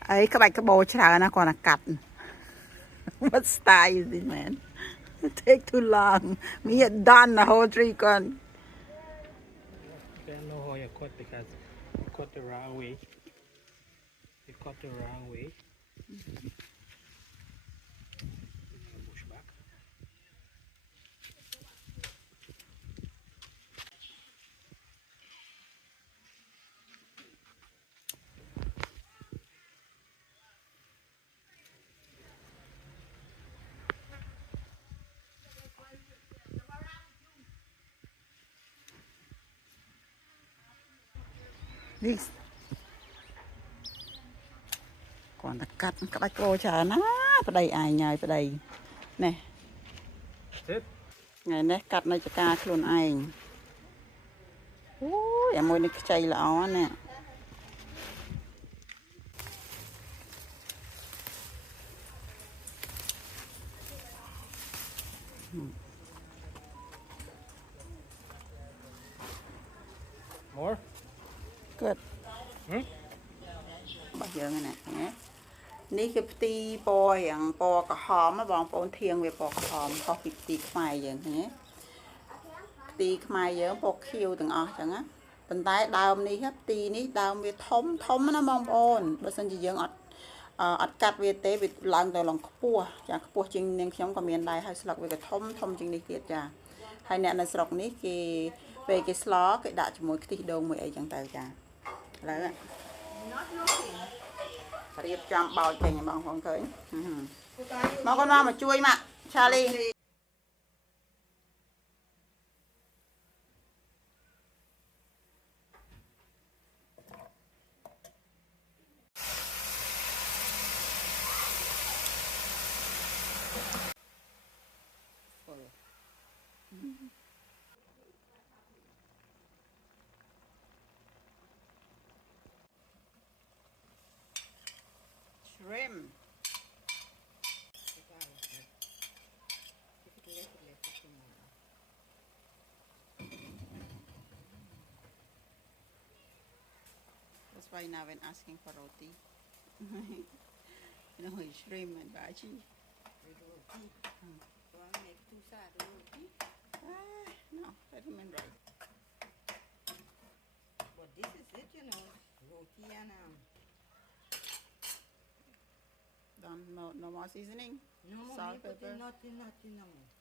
ấy các bạch các bồ chả nó còn là cắt what style is this man it take too long me had done the whole tree con I don't know how you cut because you cut the wrong way. You cut the wrong way. Push back. this còn là cắt các bạch bồ chả nó vào đây ai nhai vào đây nè That's it. ngày nay cắt này cho ca luôn anh ui em mới được chay lão nè More? good Hmm? bao giờ này nè ní cái tí bòอย่างปอกระหอมมาบอกปนเทียงvềปอกระหอมเขาปิดตีขมายอย่างนี้ตีขมายเยอะปอกคิวต่างออกจังáเป็นไต้ดาวนี้ครับตีนี้ดาวvề thấm nó mong ôn bớt sinh chỉ dươngอดกัดเวเตไปล้างแต่ลองปัวจากปัวจริงเนี่ยខ្ញុំក៏មានដែរហើយស្លឹកវាក៏ធំជាងនេះទៀតចាហើយអ្នកនៅស្រុកនេះគេពេលគេស្លគេដាក់ជាមួយខ្ទិះដូងមួយអីចឹងទៅចាឥឡូវរៀបចំបោចចេញបងប្អូនឃើញមកកូនមកជួយមកឆាលី shrimp that's why now when asking for roti you know shrimp and bhaji no that don't mean right But this is it, you know, roti and no more seasoning no more salt me put pepper nothing, no more.